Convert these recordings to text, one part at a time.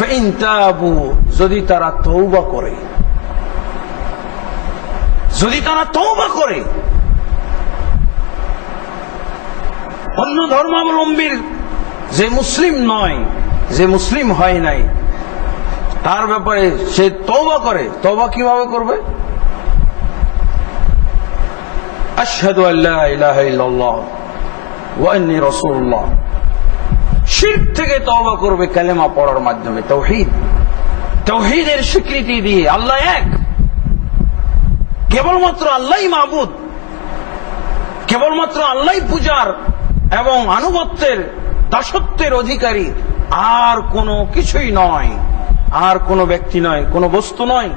Fine তাবু, যদি তারা তওবা করে, যদি তারা তওবা করে, অন্য ধর্মাবলম্বীর যে মুসলিম নয়, যে মুসলিম হয় নাই, তার ব্যাপারে সে তওবা করে। তওবা কিভাবে করবে? আশহাদু আল্লা ইলাহা ইল্লাল্লাহ ওয়া আন্নী রাসূলুল্লাহ, শিরক থেকে তওবা করবে কালেমা পড়ার মাধ্যমে। তাওহীদ, তাওহীদের স্বীকৃতি দিয়ে আল্লাহ এক, কেবলমাত্র আল্লাহই মাবুদ, কেবলমাত্র আল্লাহই পূজার এবং আনুগত্যের, দাসত্বের অধিকারী, আর কোনো কিছুই নয়, আর কোনো ব্যক্তি নয়, কোনো বস্তু নয়।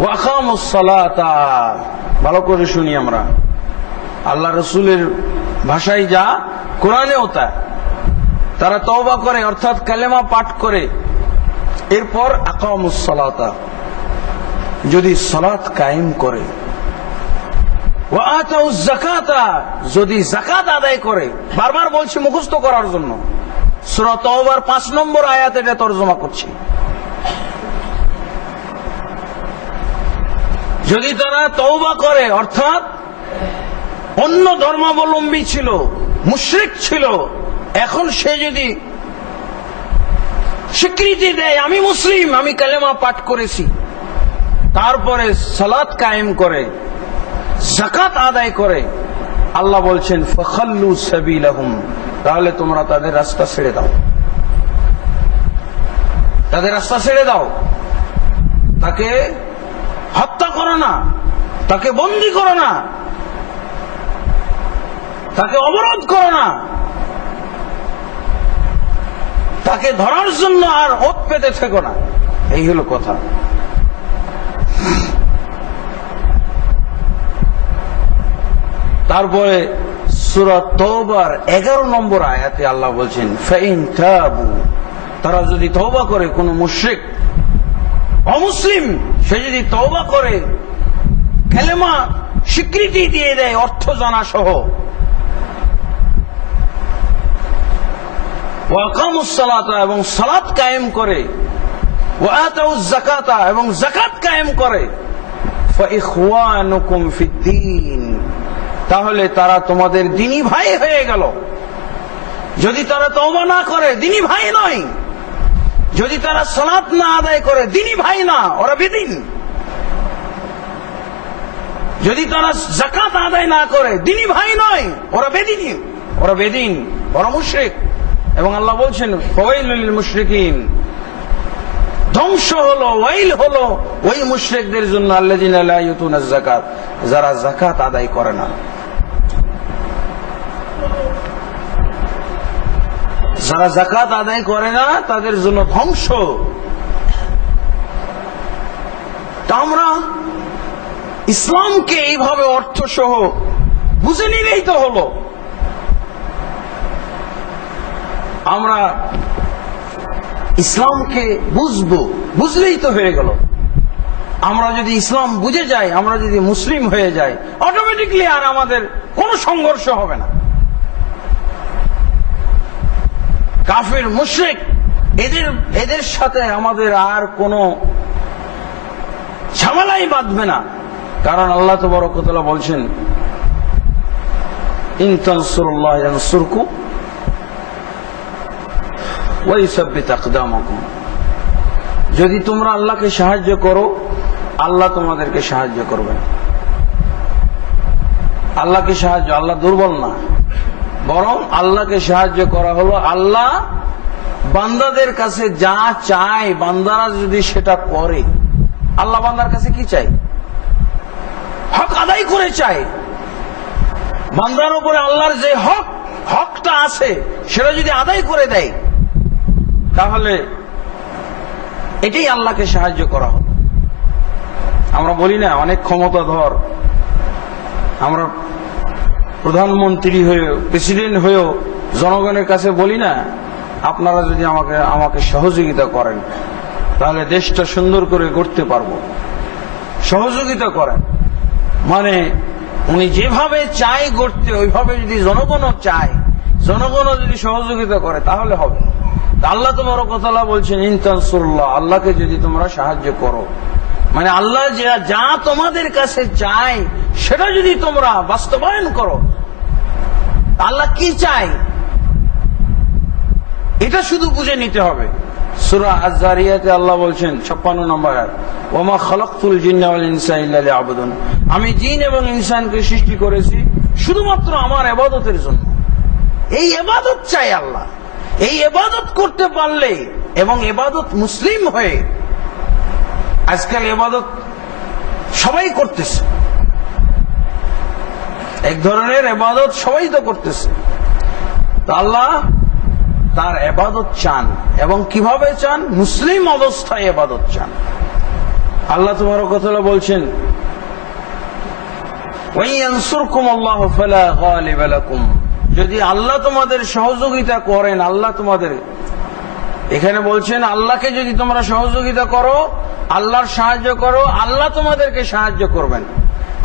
ওয়া আকামুস সালাতা, ভালো করে শুনি আমরা, আল্লাহ রসুলের ভাষায় যা, কোরআনেও তা। তারা তওবা করে অর্থাৎ কালেমা পাঠ করে, এরপর আকামুস সালাতা, যদি সালাত কায়েম করে, ওয়া আতাউজ যাকাতা, যদি যাকাত আদায় করে। বারবার বলছি মুখস্থ করার জন্য, সূরা তাওবার 5 নম্বর আয়াত এটা তরজমা করছি। যদি তারা তওবা করে অর্থাৎ অন্য ধর্মাবলম্বী ছিল, মুশরিক ছিল, এখন সে যদি স্বীকৃতি দেয় আমি মুসলিম, আমি কালেমা পাঠ করেছি, তারপরে সালাত কায়েম করে, যাকাত আদায় করে, আল্লাহ বলছেন ফাখাল্লু সাবিলাহুম, তাহলে তোমরা তাদের রাস্তা ছেড়ে দাও, তাদের রাস্তা ছেড়ে দাও। তাকে হত্যা করো না, তাকে বন্দী করো না, তাকে অবরোধ করো না, তাকে ধরার জন্য আর ওত পেতে থেকো না। এই হলো কথা। তারপরে সূরা তাওবার 11 নম্বর আয়াতে আল্লাহ বলছেন ফাইন তাবু, তারা যদি তওবা করে, কোন মুশরিক অমুসলিম সে যদি তওবা করে, কালেমা স্বীকৃতি দিয়ে দেয় অর্থ জানা সহ, ওয়া আকামুস সালাতা, এবং সালাত কায়েম করে, ওয়া আতাউজ যাকাতা, এবং যাকাত কায়েম করে, ফা ইখওয়ানুকুম ফিদ্দীন, তাহলে তারা তোমাদের দ্বীনী ভাই হয়ে গেল। যদি তারা তওবা না করে, দ্বীনী ভাই নয়। যদি তারা সালাত না আদায় করে, দ্বীনী ভাই না, ওরা বেদীন। যদি তারা যাকাত আদায় না করে, দ্বীনী ভাই নয়, ওরা বেদীন, ওরা বেদীন, ওরা মুশরিক। এবং আল্লাহ বলছেন ফাওয়াইলুল লিল মুশরিকিন, ধ্বংস হলো, ওয়াইল হলো ওই মুশরিকদের জন্য আল্লাযিনা লা ইউতুনাজ যাকাত, যারা যাকাত আদায় করে না। যারা যাকাত আদায় করে না তাদের জন্য ধ্বংস। তা আমরা ইসলামকে এইভাবে অর্থ সহ বুঝে নিলেই তো হলো। আমরা ইসলামকে বুঝবো, বুঝলেই তো হয়ে গেল। আমরা যদি ইসলাম বুঝে যাই, আমরা যদি মুসলিম হয়ে যাই, অটোমেটিকলি আর আমাদের কোনো সংঘর্ষ হবে না। কাফির মুশরিক এদের সাথে আমাদের আর কোনো ঝামেলাই বাঁধবে না। কারণ আল্লাহ তাবারক ওয়া তাআলা বলছেন ইন তানসুরুল্লাহ ইয়ানসুরকুম ওয়া ইউসাব্বিত আকদামাকুম, যদি তোমরা আল্লাহকে সাহায্য করো, আল্লাহ তোমাদেরকে সাহায্য করবেন। আল্লাহকে সাহায্য, আল্লাহ দুর্বল না, বরং আল্লাহকে সাহায্য করা হলো আল্লাহ বান্দাদের কাছে যা চায়, বান্দারা যদি সেটা করে। আল্লাহ বান্দার কাছে কি চাই? হক আদায় করে চায়। বান্দার উপরে আল্লাহর যে হকটা আছে সেটা যদি আদায় করে দেয়, তাহলে এটাই আল্লাহকে সাহায্য করা হলো। আমরা বলি না, অনেক ক্ষমতাধর, আমরা প্রধানমন্ত্রী হয়েও, প্রেসিডেন্ট হয়েও জনগণের কাছে বলি না, আপনারা যদি আমাকে সহযোগিতা করেন তাহলে দেশটা সুন্দর করে গড়তে পারবো। সহযোগিতা করেন মানে উনি যেভাবে চায় গড়তে, ওইভাবে যদি জনগণও চায়, জনগণও যদি সহযোগিতা করে তাহলে হবে। আল্লাহ তাবারক ওয়া তাআলা বলছেন ইন তানসুরুল্লাহ, আল্লাহকে যদি তোমরা সাহায্য করো, মানে আল্লাহ যা তোমাদের কাছে চায় সেটা যদি তোমরা বাস্তবায়ন করো। আল্লাহ কি চায় এটা শুধু বুঝে নিতে হবে। সূরা আয-যারিয়াতে আল্লাহ বলছেন 56 নম্বর আয়াত, ওয়া মা খালাকতুল জিন্না ওয়াল ইনসা ইল্লা লিয়াবুদুন, আমি জিন এবং ইনসানকে সৃষ্টি করেছি শুধুমাত্র আমার ইবাদতের জন্য। এই ইবাদত চাই আল্লাহ। এই ইবাদত করতে পারলে এবং ইবাদত মুসলিম হয়ে, আজকাল ইবাদত সবাই করতেছে, এক ধরনের ইবাদত সবাই তো করতেছে, তো আল্লাহ তার ইবাদত চান এবং কিভাবে চান? মুসলিম অবস্থায় ইবাদত চান। আল্লাহ তাবারক ওয়া তাআলা বলছেন ওয়া ইয়ানসুরকুমুল্লাহু ফালা গালিবা লাকুম, যদি আল্লাহ তোমাদের সহযোগিতা করেন, আল্লাহ তোমাদের, এখানে বলছেন আল্লাহকে যদি তোমরা সহযোগিতা করো, আল্লাহর সাহায্য করো, আল্লাহ তোমাদেরকে সাহায্য করবেন।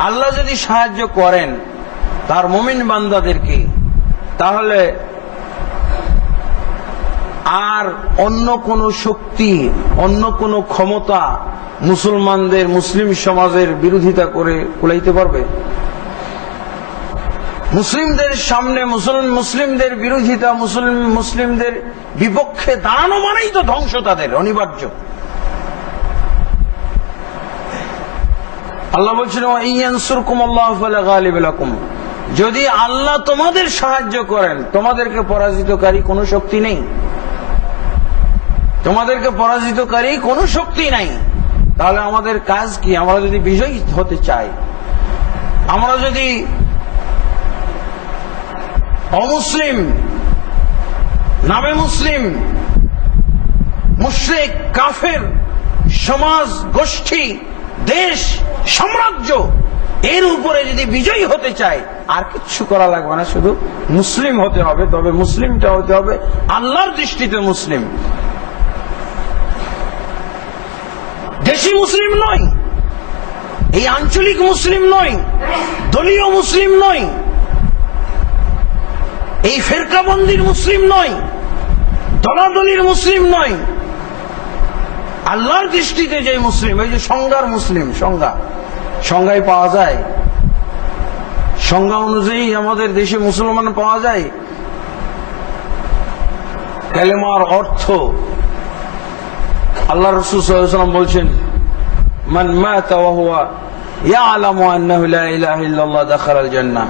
আল্লাহ যদি সাহায্য করেন তার মুমিন বান্দাদেরকে, তাহলে আর অন্য কোন শক্তি, অন্য কোন ক্ষমতা মুসলমানদের, মুসলিম সমাজের বিরোধিতা করে কুলাইতে পারবে? মুসলিমদের সামনে মুসলিমদের বিরোধিতা, মুসলিমদের বিপক্ষে দাঁড়ানো মানেই তো ধ্বংস, তাদের অনিবার্য। আল্লাহ বলছেন ওয়া ইয়ানসুরকুমুল্লাহু ফালা গালিবা লাকুম, যদি আল্লাহ তোমাদের সাহায্য করেন, তোমাদেরকে পরাজিতকারী কোন শক্তি নেই, তোমাদেরকে পরাজিতকারী কোন শক্তি নাই। তাহলে আমাদের কাজ কি? আমরা যদি বিজয়ী হতে চাই, আমরা যদি অমুসলিম নামে মুসলিম, মুশরিক, কাফের সমাজ, গোষ্ঠী, দেশ, সাম্রাজ্য, এর উপরে যদি বিজয়ী হতে চাই, আর কিচ্ছু করা লাগবে না, শুধু মুসলিম হতে হবে। তবে মুসলিমটা হতে হবে আল্লাহর দৃষ্টিতে মুসলিম, দেশি মুসলিম নয়, এই আঞ্চলিক মুসলিম নয়, দলীয় মুসলিম নয়, এই ফেরকাবন্দির মুসলিম নয়, দলাদলির মুসলিম নয়, আল্লাহর দৃষ্টিতে যে মুসলিম, এই যে সংজ্ঞার মুসলিম, সংজ্ঞায় পাওয়া যায়, সংজ্ঞা অনুযায়ী আমাদের দেশে মুসলমান পাওয়া যায়। কালেমার অর্থ আল্লাহ রাসূল সাল্লাল্লাহু আলাইহি ওয়াসাল্লাম বলছেন মান মাতা ওয়া হুয়া ইয়ালামু আন্নাহু লা ইলাহা ইল্লাল্লাহ দাখালাল জান্নাহ,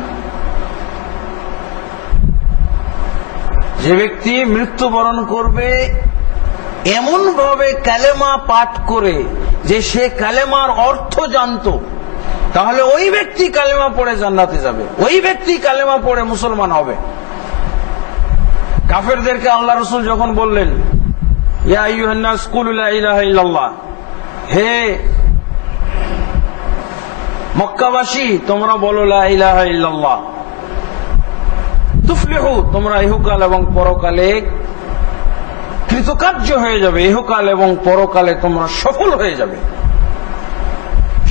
যে ব্যক্তি মৃত্যুবরণ করবে এমন ভাবে কালেমা পাঠ করে যে সে কালেমার অর্থ জানতো, তাহলে ওই ব্যক্তি কালেমা পড়ে জান্নাতে যাবে, ওই ব্যক্তি কালেমা পড়ে মুসলমান হবে। কাফেরদেরকে আল্লাহ রাসূল যখন বললেন ইয়া আইয়ুহান নাস কুলু লা ইলাহা ইল্লাল্লাহ, হে মক্কাবাসী তোমরা বলো লা ইলাহা ইল্লাল্লাহ তুফলিহু, তোমরা ইহকাল এবং পরকালে কৃতকার্য হয়ে যাবে, ইহকাল এবং পরকালে তোমরা সফল হয়ে যাবে,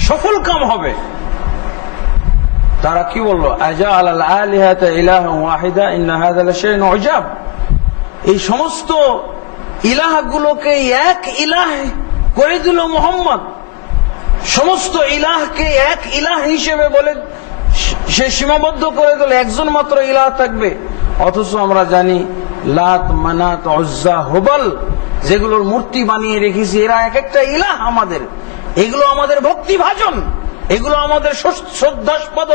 সফল কাম হবে। তারা কি বলল? আজাআল আল আলিহাতা ইলাহান ওয়াহিদা ইন্না হাযা লাশাইউন উজাব, এই সমস্ত ইলাহগুলোকে এক ইলাহ করে দিল মুহাম্মদ, সমস্ত ইলাহকে এক ইলাহ হিসেবে বলে সে সীমাবদ্ধ করে দিল, একজন মাত্র ইলাহ থাকবে। অথচ আমরা জানি লাত, মানাত, উজ্জা, হুবল যেগুলোর মূর্তি বানিয়ে রেখেছি, এরা এক একটা ইলাহ আমাদের, এগুলো আমাদের ভক্তি ভাজন, এগুলো আমাদের শ্রদ্ধাস্পদ,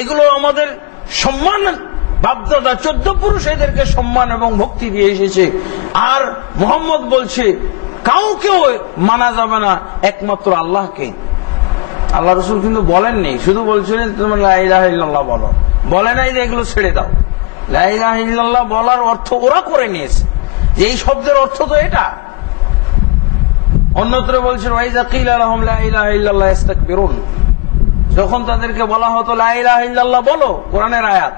এগুলো আমাদের সম্মান। বাপদাদা 14 পুরুষ এদেরকে সম্মান এবং ভক্তি দিয়ে এসেছে। আর মুহাম্মদ বলছে কাউকেও মানা যাবে না, একমাত্র আল্লাহকে। আল্লাহ রাসূল কিন্তু বলেননি, শুধু বলছিলেন তোমরা লা ইলাহা ইল্লাল্লাহ বলো, বলে নাই যে এগুলো ছেড়ে দাও। লা ইলাহা ইল্লাল্লাহ বলার অর্থ ওরা করে নিয়েছে, যে এই শব্দের অর্থ তো এটা। অন্যত্র বলছেন ওয়াইযা কিলা লাহুম লা ইলাহা ইল্লাল্লাহ ইস্তাকবিরুন, যখন তাদেরকে বলা হতো লা ইলাহা ইল্লাল্লাহ বলো, কোরআনের আয়াত,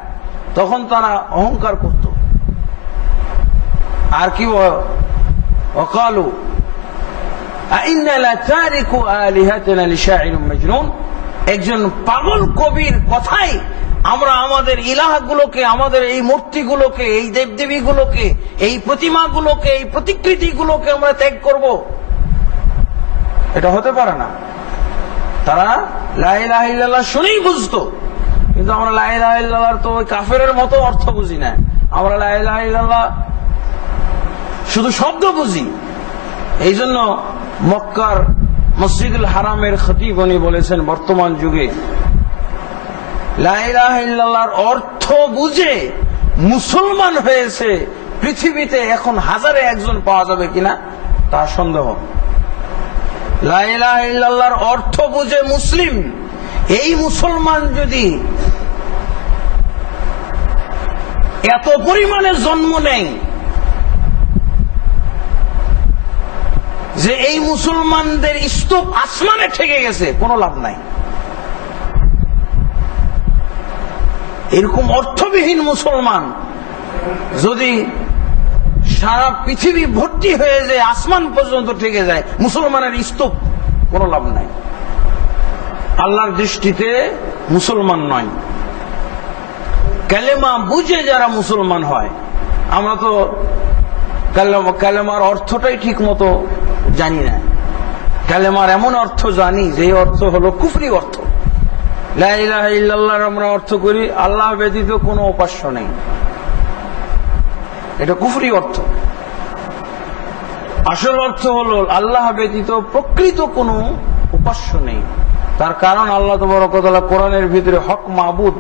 তখন তারা অহংকার করত। আর কি ওয়াকালু আইন্না লা তারিকু আলিহাতিনা লিশাইরিন মাজনুন, একজন পাগল কবির কথাই আমরা আমাদের ইলাহগুলোকে, আমাদের এই মূর্তিগুলোকে, এই দেবদেবীগুলোকে, এই প্রতিমাগুলোকে, এই প্রতিকৃতিগুলোকে আমরা ত্যাগ করব? এটা হতে পারে না। তারা লা ইলাহা ইল্লাল্লাহ শুনেই বুঝতো, কিন্তু আমরা লা ইলাহা ইল্লাল্লাহর তো ওই কাফেরের মতো অর্থ বুঝি না। আমরা লা ইলাহা ইল্লাল্লাহ শুধু শব্দ বুঝি। এই জন্য মক্কার মসজিদুল হারামের খতিব উনি বলেছেন, বর্তমান যুগে লা ইলাহা ইল্লাল্লাহর অর্থ বুঝে মুসলমান হয়েছে পৃথিবীতে এখন হাজারে একজন পাওয়া যাবে কিনা তার সন্দেহ। লা ইলাহা ইল্লাল্লাহর অর্থ বুঝে মুসলিম এই মুসলমান যদি এত পরিমাণে জন্ম নেয় যে এই মুসলমানদের স্তূপ আসমানে ঠেকে গেছে, কোনো লাভ নাই। এরকম অর্থবিহীন মুসলমান যদি সারা পৃথিবী ভর্তি হয়ে যায়, আসমান পর্যন্ত ঠেকে যায়, মুসলমানের স্তূপ, কোনো লাভ নাই। আল্লাহর দৃষ্টিতে মুসলমান নয়। কালেমা বুঝে যারা মুসলমান হয়, আমরা তো কালেমার অর্থটাই ঠিক মতো জানি না। কালেমার এমন অর্থ জানি যে অর্থ হলো কুফরি অর্থ। লা ইলাহা ইল্লাল্লাহর আমরা অর্থ করি আল্লাহ ব্যতীত কোনো উপাস্য নেই, এটা কুফরি অর্থ। আসল অর্থ হলো আল্লাহ ব্যতীত প্রকৃত কোনো উপাস্য নেই। তার কারণ আল্লাহ তাবারক ওয়া তাআলা কোরআনের ভিতরে হক মাবুদ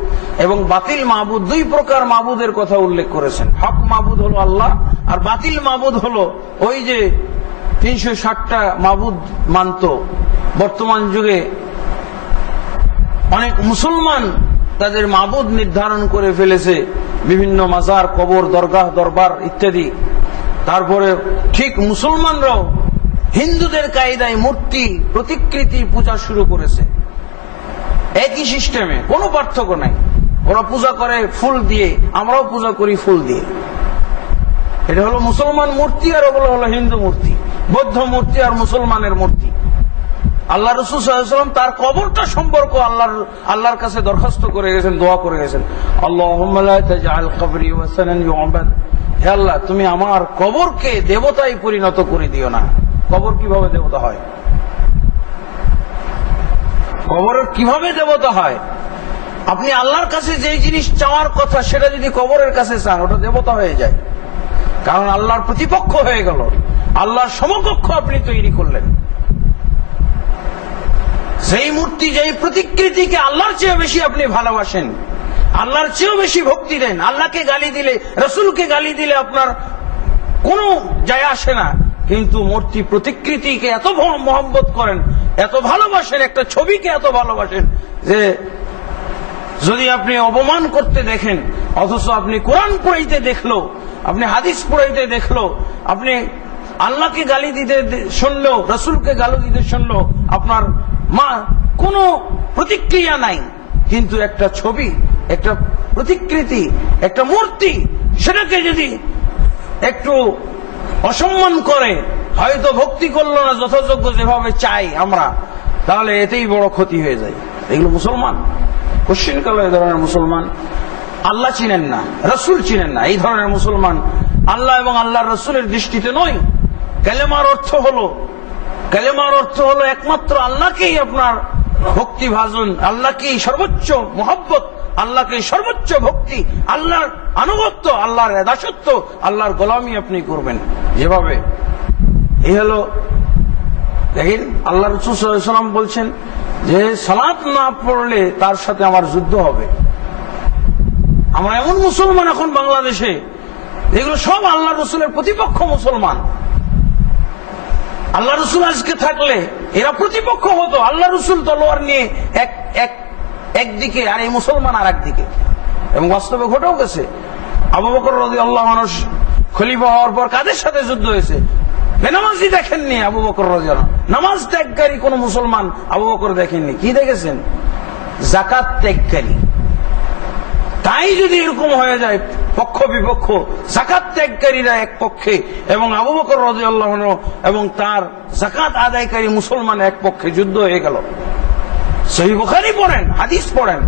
এবং বাতিল মাবুদ, দুই প্রকার মাবুদের কথা উল্লেখ করেছেন। হক মাবুদ হলো আল্লাহ, আর বাতিল মাবুদ হলো ওই যে 360টা মাবুদ মানত। বর্তমান যুগে অনেক মুসলমান তাদের মাবুদ নির্ধারণ করে ফেলেছে, বিভিন্ন মাজার, কবর, দরগাহ, দরবার ইত্যাদি। তারপরে ঠিক মুসলমানরাও হিন্দুদের কায়দায় মূর্তি, প্রতিকৃতি পূজা শুরু করেছে। একই সিস্টেমে, কোনো পার্থক্য নাই। ওরা পূজা করে ফুল দিয়ে, আমরাও পূজা করি ফুল দিয়ে। এটা হলো মুসলমান মূর্তি, আর ওগুলো হলো হিন্দু মূর্তি, বৌদ্ধ মূর্তি আর মুসলমানের মূর্তি। আল্লাহ রাসূল সাল্লাল্লাহু আলাইহি ওয়াসাল্লাম তার কবরটা সম্পর্ক আল্লাহর কাছে দরখাস্ত করে গেছেন, দোয়া করে গেছেন, আল্লাহুম্মা লা তাজআল কবরি ওয়াসানান ইউবাদ। হে আল্লাহ, তুমি আমার কবরকে দেবতায় পরিণত করে দিও না। কবর কিভাবে দেবতা হয়? কবরের কিভাবে দেবতা হয়? আপনি আল্লাহর কাছে যে জিনিস চাওয়ার কথা সেটা যদি কবরের কাছে চান, ওটা দেবতা হয়ে যায়। কারণ আল্লাহর প্রতিপক্ষ হয়ে গেল, আল্লাহর সমকক্ষ আপনি তৈরি করলেন। যেই মূর্তি, যেই প্রতিকৃতিকে আল্লাহর চেয়ে বেশি আপনি ভালোবাসেন, আল্লাহর চেয়েও বেশি ভক্তি দেন, আল্লাহকে গালি দিলে, রসুলকে গালি দিলে আপনার কোনো যায় আসে না, কিন্তু মূর্তি প্রতিকৃতিকে এত মহব্বত করেন, এত ভালোবাসেন, একটা ছবিকে এত ভালোবাসেন যে যদি আপনি অপমান করতে দেখেন, অথচ আপনি কোরআন পড়াইতে দেখলো, আপনি হাদিস পড়াইতে দেখলো, আপনি আল্লাহকে গালি দিতে শুনলো, রসুলকে গালি দিতে শুনলো, আপনার মা কোনো প্রতিক্রিয়া নাই, কিন্তু একটা ছবি, একটা প্রতিকৃতি, একটা মূর্তি, সেটাকে যদি একটু অসম্মান করে, হয়তো ভক্তি করলো না যথাযোগ্য যেভাবে চাই আমরা, তাহলে এতেই বড় ক্ষতি হয়ে যায়। এগুলো মুসলমান? কোশ্চিনকালে এই ধরনের মুসলমান আল্লাহ চিনেন না, রসুল চিনেন না, এই ধরনের মুসলমান আল্লাহ এবং আল্লাহর রসুলের দৃষ্টিতে নয়। কালেমার অর্থ হলো একমাত্র আল্লাহকেই আপনার ভক্তি ভাজন, আল্লাহকেই সর্বোচ্চ মহব্বত, আল্লাহকে সর্বোচ্চ ভক্তি, আল্লাহর আনুগত্য, আল্লাহর দাসত্ব, আল্লাহর গোলামি আপনি করবেন যেভাবে। এই হলো, দেখেন আল্লাহ রাসূল সাল্লাল্লাহু আলাইহি ওয়াসাল্লাম বলছেন যে সালাত না পড়লে তার সাথে আমার যুদ্ধ হবে। আমরা এমন মুসলমান এখন বাংলাদেশে, এগুলো সব আল্লাহ রসুলের প্রতিপক্ষ মুসলমান। আল্লাহ রসুল আজকে থাকলে এরা প্রতিপক্ষ হতো, আল্লাহ রসুল তলোয়ার নিয়ে একদিকে আর এই মুসলমান আর একদিকে, এবং বাস্তবে ঘটেও গেছে। আবু বকর রাদিয়াল্লাহু আনহু খলিফা হওয়ার পর কাদের সাথে যুদ্ধ হয়েছে? বেনামাজি দেখেননি আবু বকর রাদিয়াল্লাহু আনহু, নামাজ ত্যাগকারী কোন মুসলমান আবু বকর দেখেননি। কি দেখেছেন? যাকাত ত্যাগকারী। তাই যদি এরকম হয়ে যায়, পক্ষ বিপক্ষ, যাকাত ত্যাগকারীরা এক পক্ষে এবং আবু বকর রাদিয়াল্লাহু আনহু এবং তার যাকাত আদায়কারী মুসলমান এক পক্ষে, যুদ্ধ হয়ে গেল। সহিহ বুখারী পড়েন, হাদিস পড়েন,